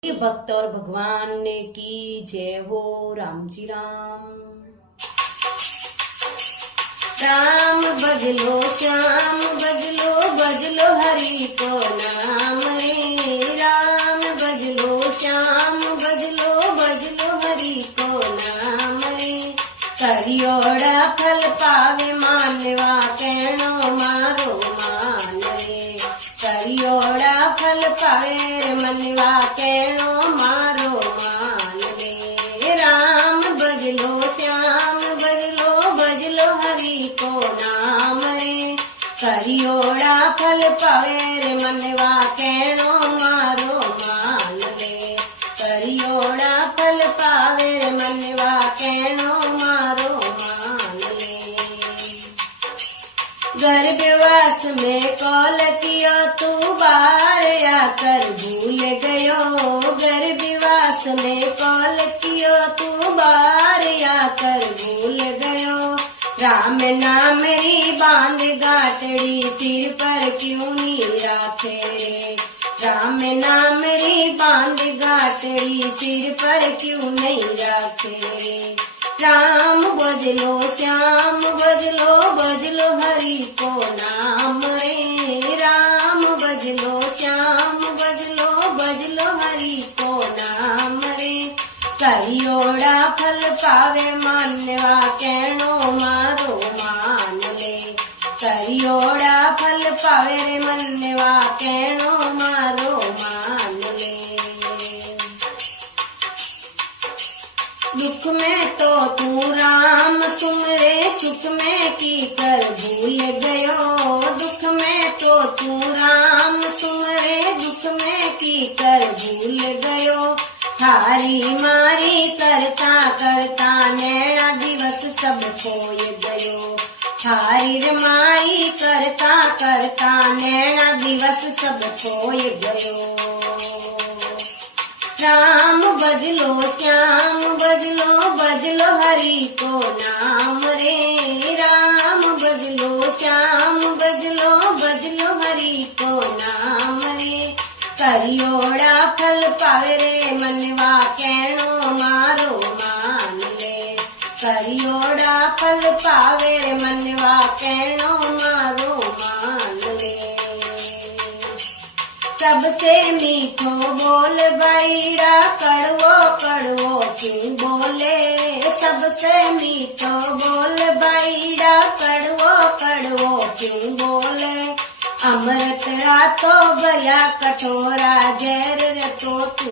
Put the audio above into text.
भक्त और भगवान की जय हो। राम जी राम। राम भजलो श्याम भजलो भजलो हरि को नाम रे। राम भजलो श्याम भजलो भजलो हरि को नाम रे। करियोड़ा फल पावे मानवा कहणो मारो मान रे। करियोड़ा फल पावे मनवा कहणो मारो मान रे। राम भजलो श्याम भजलो भजलो हरि को नाम रे। करियोड़ा फल पावे रे मनवा कहणो मारो मान रे। करियोड़ा फल पावे रे मनवा कहणो मारो मान रे। गर्भवास में कॉल किया तू बाहर आकर भूल गयो। गर्भवास में कॉल किया तू बाहर आकर भूल गयो। राम नाम री बांध गाटड़ी सिर पर क्यों नहीं राखे रे। राम नाम री बांध गाटड़ी सिर पर क्यों नहीं राखे रे। राम भजलो श्याम भजलो भजलो हरि को नाम रे। राम भजलो श्याम भजलो भजलो हरि को नाम रे। करियोड़ा फल पावे मानवा कहणो मारो मान ले। करियोड़ा फल पावे रे मनवा कहणो मारो मान ले। दुख में तो तू राम तुम रे सुख में की कर भूल गयो। दुख में तो तू राम तुम रे दुख में की कर भूल गयो। हारी मारी करता करता नैना दिवस सब खोय गयो। हारी मारी करता करता नैना दिवस सब खोय गयो। राम भजलो श्याम भजलो भजलो हरि को नाम रे। राम भजलो श्याम भजलो भजलो हरि को नाम रे। करियोड़ा फल पावे रे मनवा कहणो मारो मान ले। करियोड़ा फल पावे रे मनवा कहणो मारो मान ले। सबसे मीठो बोल बाईड़ा कड़वो कड़वो क्यों बोले। सबसे मीठो बोल बाईड़ा कड़वो कड़वो क्यों बोले। अमृत रातो गया कटोरा जहर तो